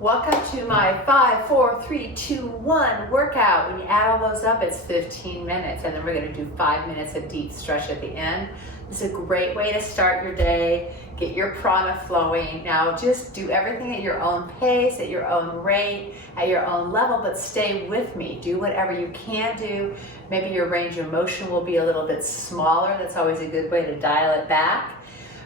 Welcome to my 5, 4, 3, 2, 1 workout. When you add all those up, it's 15 minutes, and then we're going to do 5 minutes of deep stretch at the end. This is a great way to start your day, get your prana flowing. Now just do everything at your own pace, at your own rate, at your own level, but stay with me. Do whatever you can do. Maybe your range of motion will be a little bit smaller. That's always a good way to dial it back.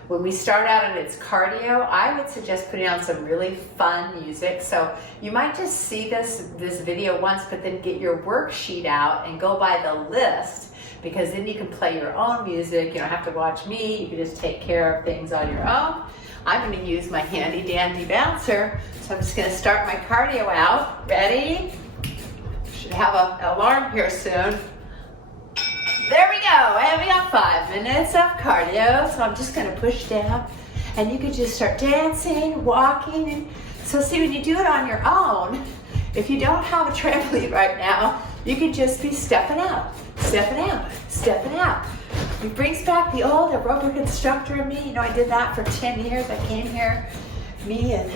When we start out and it's cardio, I would suggest putting on some really fun music. So you might just see this video once, but then get your worksheet out and go by the list, because then you can play your own music. You don't have to watch me. You can just take care of things on your own. I'm going to use my handy dandy bouncer. So I'm just going to start my cardio out. Ready? Should have an alarm here soon. There we go, and we got 5 minutes of cardio. So I'm just gonna push down, and you can just start dancing, walking. And so see, when you do it on your own, if you don't have a trampoline right now, you can just be stepping out, stepping out, stepping out. It brings back the old aerobic instructor in me. You know, I did that for 10 years. I came here, me and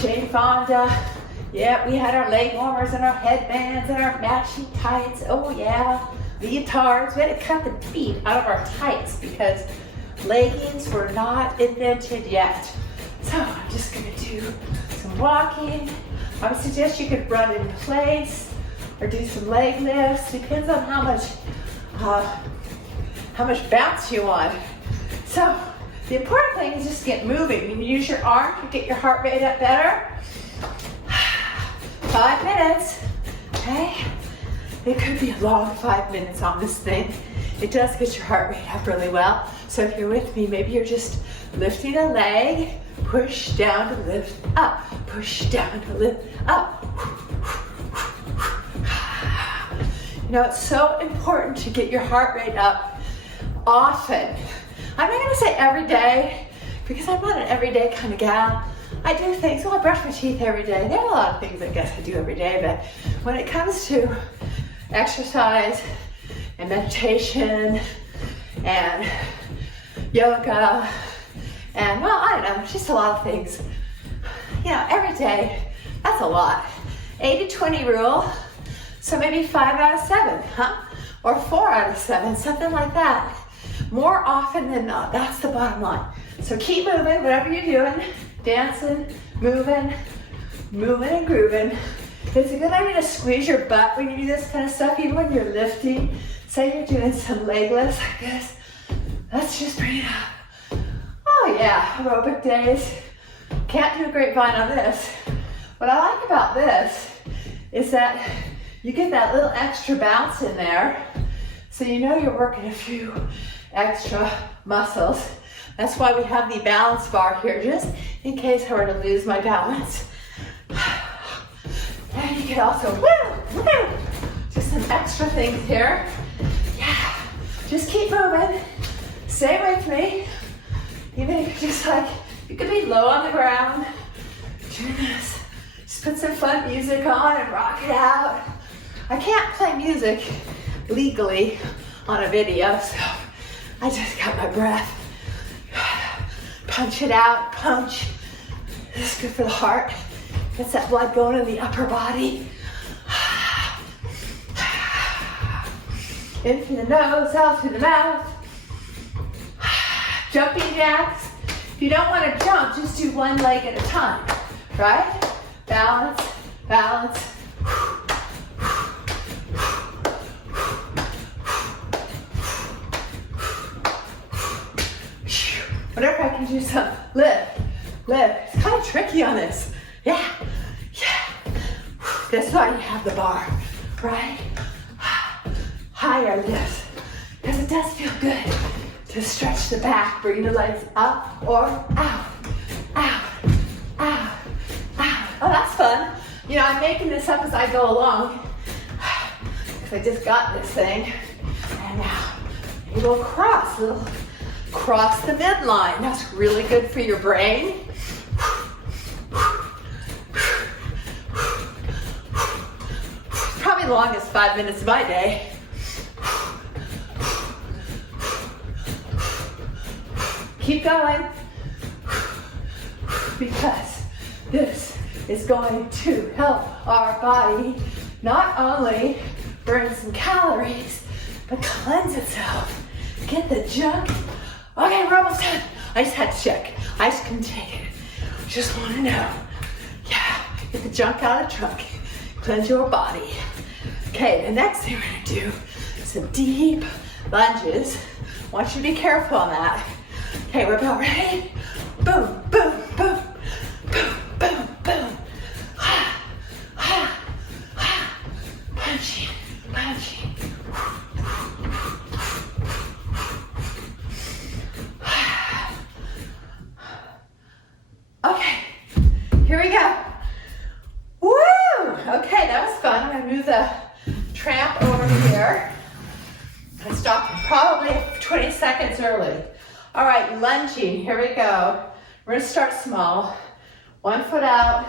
Jane Fonda. Yeah, we had our leg warmers and our headbands and our matching tights. Oh yeah. Leotards. We had to cut the feet out of our tights because leggings were not invented yet. So I'm just going to do some walking. I would suggest you could run in place or do some leg lifts. Depends on how much bounce you want. So the important thing is just get moving. When you use your arm to get your heart rate up better. 5 minutes. Okay. It could be a long 5 minutes on this thing. It does get your heart rate up really well. So if you're with me, maybe you're just lifting a leg, push down to lift up, push down to lift up. You know, it's so important to get your heart rate up often. I'm not gonna say every day, because I'm not an everyday kind of gal. I do things, well, I brush my teeth every day. There are a lot of things I guess I do every day, but when it comes to exercise and meditation and yoga and, well, I don't know, just a lot of things. You know, every day, that's a lot. 80-20 rule, so maybe 5 out of 7, huh? Or 4 out of 7, something like that. More often than not, that's the bottom line. So keep moving, whatever you're doing, dancing, moving and grooving. It's a good idea to squeeze your butt when you do this kind of stuff, even when you're lifting. Say you're doing some leg lifts like this. Let's just bring it up. Oh yeah, aerobic days. Can't do a grapevine on this. What I like about this is that you get that little extra bounce in there, so you know you're working a few extra muscles. That's why we have the balance bar here, just in case I were to lose my balance. And you can also, just some extra things here. Yeah, just keep moving. Stay with me. Even if you're just like, you could be low on the ground. Do this. Just put some fun music on and rock it out. I can't play music legally on a video, so I just got my breath. Punch it out, punch. This is good for the heart. Gets that blood going in the upper body. In through the nose, out through the mouth. Jumping jacks. If you don't want to jump, just do one leg at a time, right? Balance, balance. Whatever, I can do some lift. It's kind of tricky on this. Yeah. That's why you have the bar, right? Higher lift, because it does feel good to stretch the back. Bring the legs up or out, out, out, out. Oh, that's fun. You know, I'm making this up as I go along, because I just got this thing. And now you go across the midline. That's really good for your brain. Probably the longest 5 minutes of my day. Keep going. Because this is going to help our body not only burn some calories, but cleanse itself. Get the junk. Okay, we're almost done. I just had to check. I just couldn't take it. Just want to know. Yeah, get the junk out of the trunk. Cleanse your body. Okay, the next thing we're gonna do is some deep lunges. I want you to be careful on that. Okay, we're about ready. Boom, boom, boom, boom, boom, boom. Ha, ha, ha. Punching, punching. Okay, here we go. Woo! Okay, that was fun. I'm gonna move the tramp over here. I stopped probably 20 seconds early. All right, lunging, here we go. We're gonna start small. 1 foot out,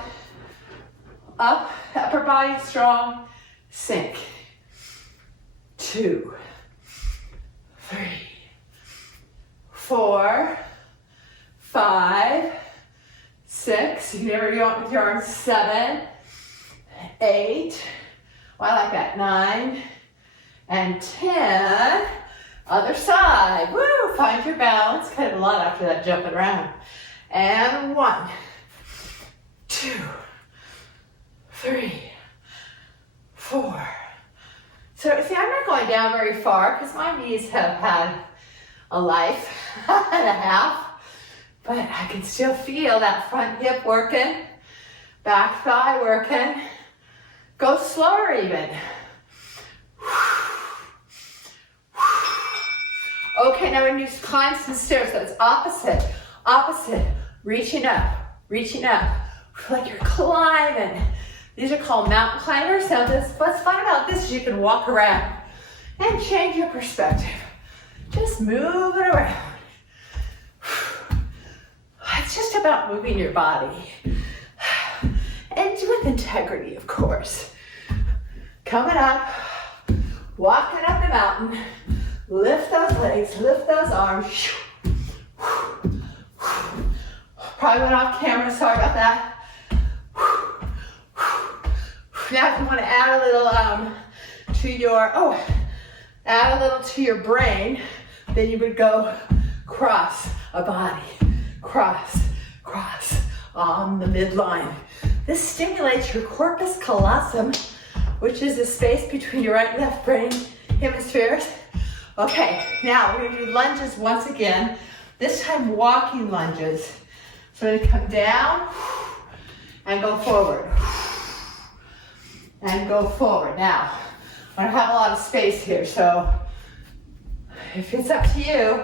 up, upper body strong, sink. 2, 3, 4, 5, 6. You can never go up with your arms. 7, 8. Oh, I like that. 9 and 10. Other side. Woo! Find your balance. Kind of a lot after that jumping around. And 1, 2, 3, 4. So see, I'm not going down very far because my knees have had a life and a half. But I can still feel that front hip working, back thigh working. Go slower even. Okay, now we're going to climb some stairs. So it's opposite, opposite. Reaching up, reaching up. Like you're climbing. These are called mountain climbers. Now what's fun about this is you can walk around and change your perspective. Just move it around. It's just about moving your body. And with integrity, of course. Coming up, walking up the mountain. Lift those legs, lift those arms. Probably went off camera, sorry about that. Now if you want to add a little add a little to your brain, then you would go cross a body. Cross, cross on the midline. This stimulates your corpus callosum, which is the space between your right and left brain hemispheres. Okay, now we're gonna do lunges once again, this time walking lunges. So I'm gonna come down and go forward. And go forward. Now, I don't have a lot of space here, so if it's up to you,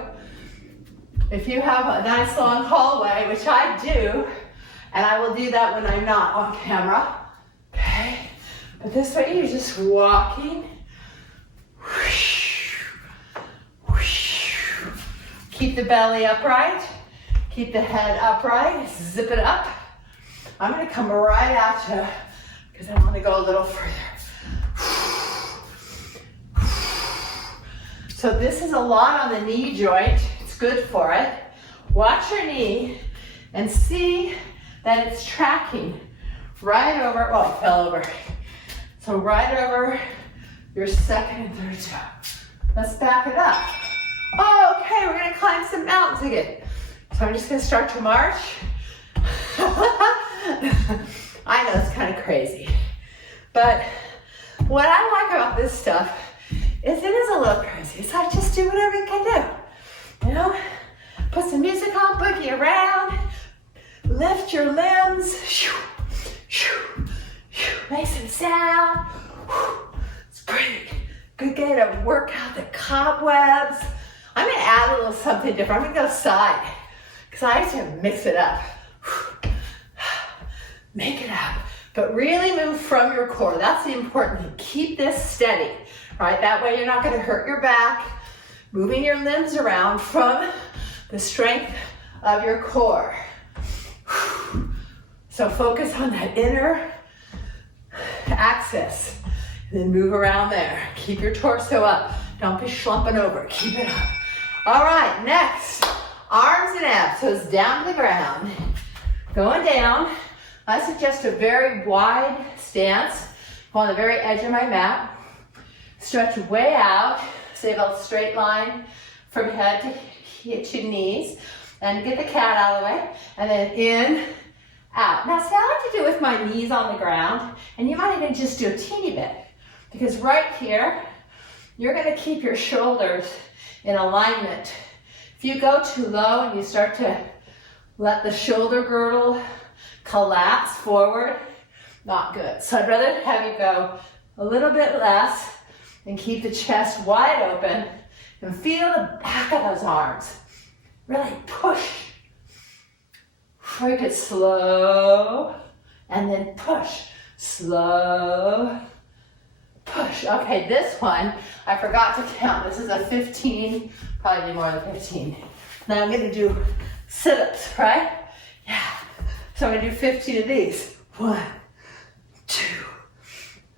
if you have a nice long hallway, which I do, and I will do that when I'm not on camera, okay? But this way you're just walking. Keep the belly upright. Keep the head upright. Zip it up. I'm gonna come right at you because I wanna go a little further. So this is a lot on the knee joint. It's good for it. Watch your knee and see that it's tracking right over, oh, it fell over. So right over your second and third toe. Let's back it up. Oh, okay, we're gonna climb some mountains again. So I'm just gonna start to march. I know it's kind of crazy, but what I like about this stuff is it is a little crazy. It's like just do whatever you can do. You know, put some music on, boogie around, lift your limbs, make some sound. It's great. Good way to work out the cobwebs. I'm gonna add a little something different. I'm gonna go side, because I have to mix it up. Make it up, but really move from your core. That's the important thing. Keep this steady, right? That way you're not gonna hurt your back. Moving your limbs around from the strength of your core. So focus on that inner axis, and then move around there. Keep your torso up. Don't be schlumping over, keep it up. All right, next, arms and abs. So it's down to the ground, going down. I suggest a very wide stance on the very edge of my mat. Stretch way out, so you have a straight line from head to knees. And get the cat out of the way, and then in, out. Now, see, I like to do it with my knees on the ground, and you might even just do a teeny bit, because right here, you're gonna keep your shoulders in alignment. If you go too low and you start to let the shoulder girdle collapse forward, not good. So I'd rather have you go a little bit less and keep the chest wide open and feel the back of those arms. Really push. Make it slow, and then push. Slow, push. Okay, this one, I forgot to count. This is a 15, probably more than 15. Now I'm gonna do sit-ups, right? Yeah. So I'm gonna do 15 of these. 1, 2,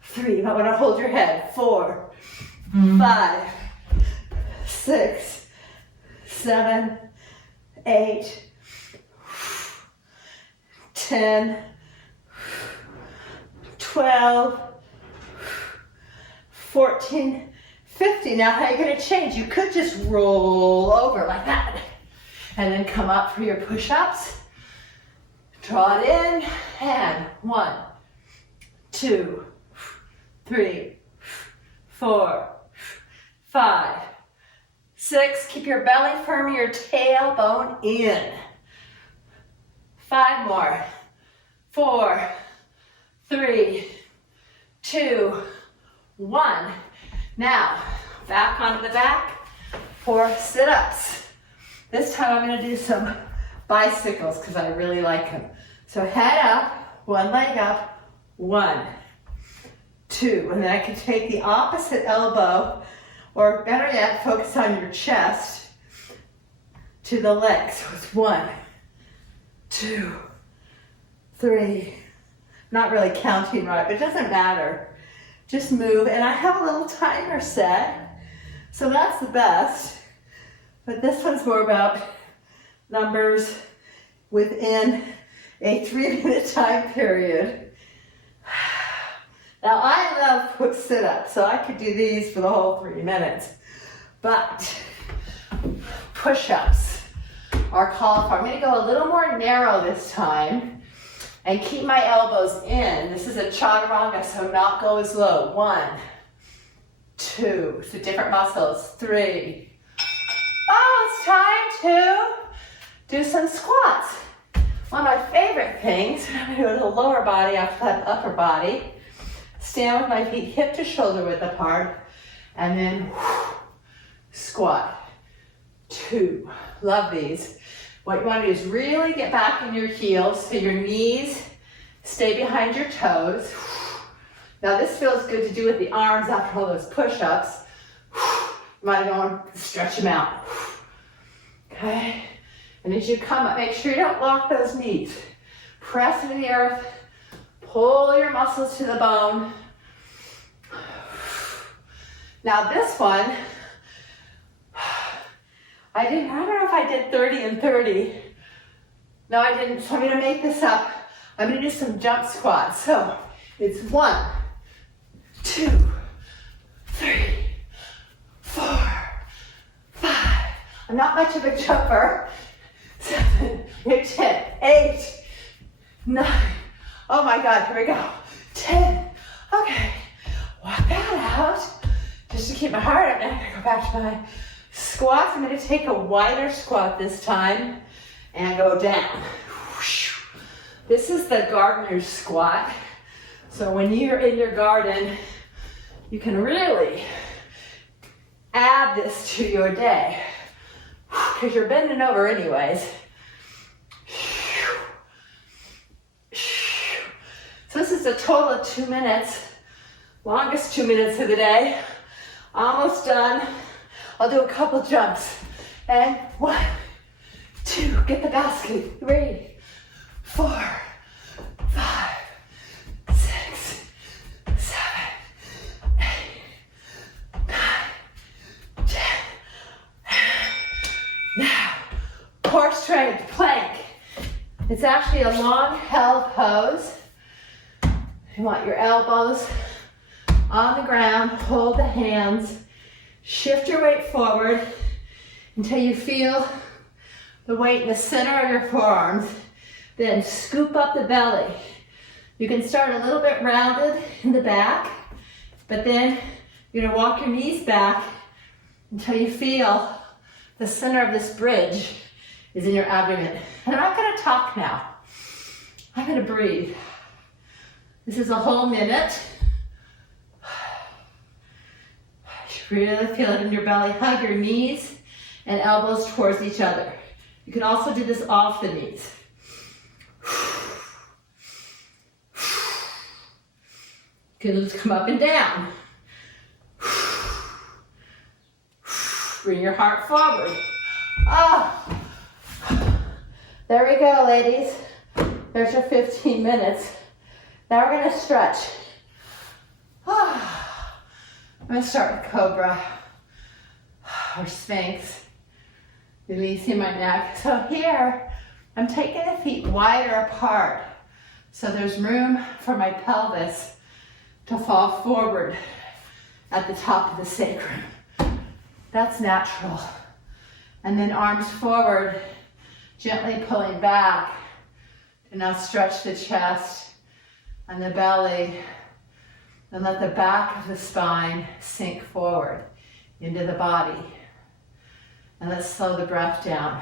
3. You might wanna hold your head. 4, 5, 6, 7, 8, 10, 12, 14, 15. Now how are you going to change? You could just roll over like that and then come up for your push-ups. Draw it in and 1, 2, 3, 4, 5, 6, keep your belly firm, your tailbone in. 5 more. 4, 3, 2, 1. Now, back onto the back for sit-ups. This time I'm going to do some bicycles because I really like them. So head up, one leg up, 1, 2, and then I can take the opposite elbow, or better yet, focus on your chest to the legs. So it's 1, 2, 3. Not really counting right, but it doesn't matter. Just move, and I have a little timer set, so that's the best. But this one's more about numbers within a 3-minute time period. Now I love sit-ups, so I could do these for the whole 3 minutes. But push-ups are called for. I'm gonna go a little more narrow this time and keep my elbows in. This is a chaturanga, so not go as low. 1, 2, so different muscles. 3. Oh, it's time to do some squats. One of my favorite things, I'm gonna do the lower body after that upper body. Stand with my feet hip to shoulder width apart, and then squat. 2. Love these. What you want to do is really get back in your heels so your knees stay behind your toes. Now this feels good to do with the arms after all those push-ups. You might want to stretch them out. Okay? And as you come up, make sure you don't lock those knees. Press into the earth. Pull your muscles to the bone. Now this one, I don't know if I did 30 and 30. No, I didn't, so I'm gonna make this up. I'm gonna do some jump squats. So it's 1, 2, 3, 4, 5. I'm not much of a jumper. 7, 8, 10, 8, 9. Oh my God, here we go. 10. Okay, walk that out. Just to keep my heart up, now I'm gonna go back to my squats. I'm gonna take a wider squat this time and go down. This is the gardener's squat. So when you're in your garden, you can really add this to your day because you're bending over anyways. So this is a total of 2 minutes, longest 2 minutes of the day. Almost done. I'll do a couple jumps. And 1, 2, get the basket. 3, 4, 5, 6, 7, 8, 9, 10. Now, core strength, plank. It's actually a long held pose. You want your elbows on the ground, hold the hands, shift your weight forward until you feel the weight in the center of your forearms. Then scoop up the belly. You can start a little bit rounded in the back, but then you're gonna walk your knees back until you feel the center of this bridge is in your abdomen. And I'm not gonna talk now. I'm gonna breathe. This is a whole minute. You really feel it in your belly. Hug your knees and elbows towards each other. You can also do this off the knees. You can just come up and down. Bring your heart forward. Oh. There we go, ladies. There's your 15 minutes. Now we're gonna stretch. I'm gonna start with Cobra or Sphinx. Releasing my neck. So here, I'm taking the feet wider apart. So there's room for my pelvis to fall forward at the top of the sacrum. That's natural. And then arms forward, gently pulling back. And now stretch the chest and the belly. And let the back of the spine sink forward into the body. And let's slow the breath down.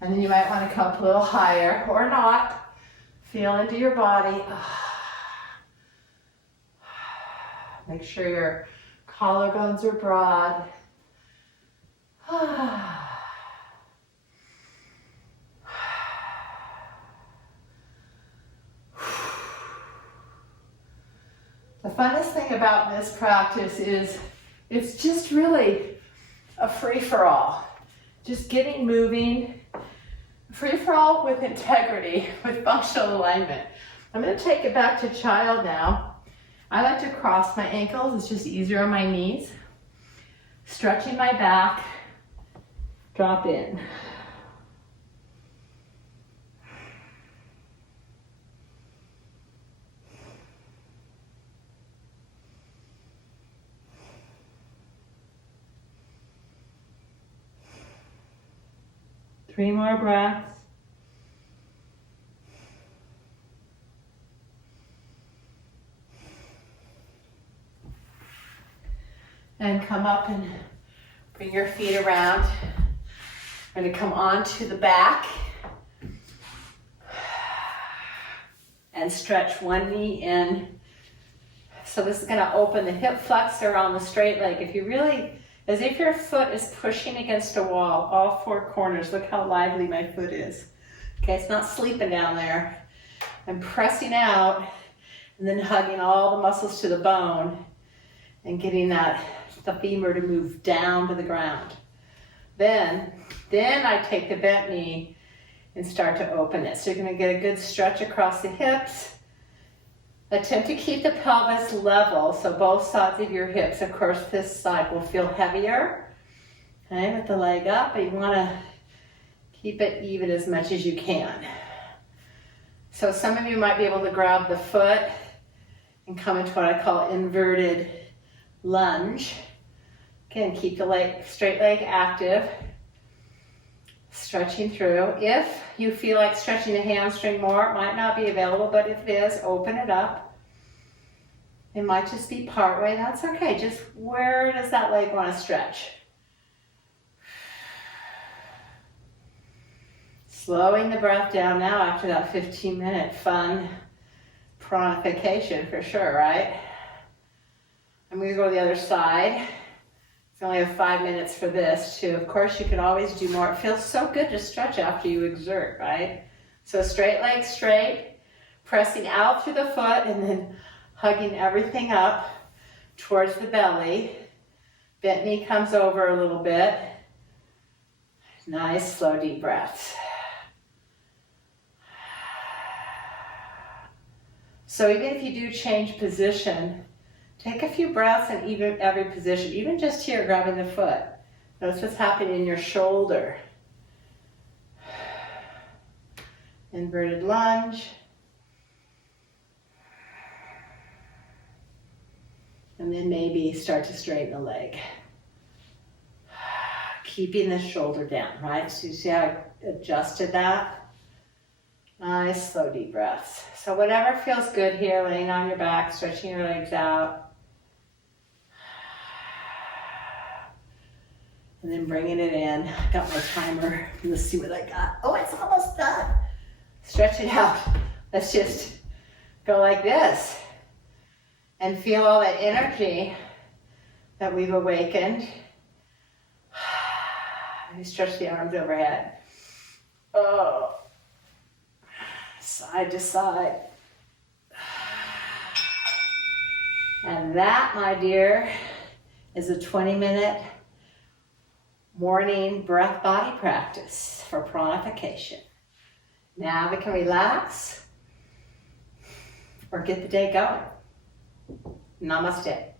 And then you might want to come up a little higher or not. Feel into your body. Make sure your collarbones are broad. The funnest thing about this practice is it's just really a free-for-all. Just getting moving, free-for-all with integrity, with functional alignment. I'm going to take it back to child now. I like to cross my ankles. It's just easier on my knees. Stretching my back, drop in. Three more breaths. And come up and bring your feet around. We're going to come onto the back. And stretch one knee in. So this is going to open the hip flexor on the straight leg. If you really, as if your foot is pushing against a wall, all four corners. Look how lively my foot is. Okay, it's not sleeping down there. I'm pressing out and then hugging all the muscles to the bone and getting the femur to move down to the ground. Then I take the bent knee and start to open it. So you're gonna get a good stretch across the hips. Attempt to keep the pelvis level, so both sides of your hips. Of course, this side will feel heavier, okay, with the leg up, but you wanna keep it even as much as you can. So some of you might be able to grab the foot and come into what I call inverted lunge. Again, keep the straight leg active. Stretching through. If you feel like stretching the hamstring more, it might not be available, but if it is, open it up. It might just be part way, that's okay. Just where does that leg want to stretch? Slowing the breath down now after that 15-minute fun pranification for sure, right? I'm going to go to the other side. We only have 5 minutes for this too. Of course, you can always do more. It feels so good to stretch after you exert, right? So straight leg straight, pressing out through the foot and then hugging everything up towards the belly. Bent knee comes over a little bit. Nice, slow, deep breaths. So even if you do change position Take a few breaths in even every position, even just here grabbing the foot. Notice what's happening in your shoulder. Inverted lunge. And then maybe start to straighten the leg. Keeping the shoulder down, right? So you see how I adjusted that? Nice, slow, deep breaths. So whatever feels good here, laying on your back, stretching your legs out. And then bringing it in. Got my timer. Let's see what I got. Oh, it's almost done. Stretch it out. Let's just go like this. And feel all that energy that we've awakened. And stretch the arms overhead. Oh. Side to side. And that, my dear, is a 20-minute morning breath body practice for pranification. Now we can relax or get the day going. Namaste.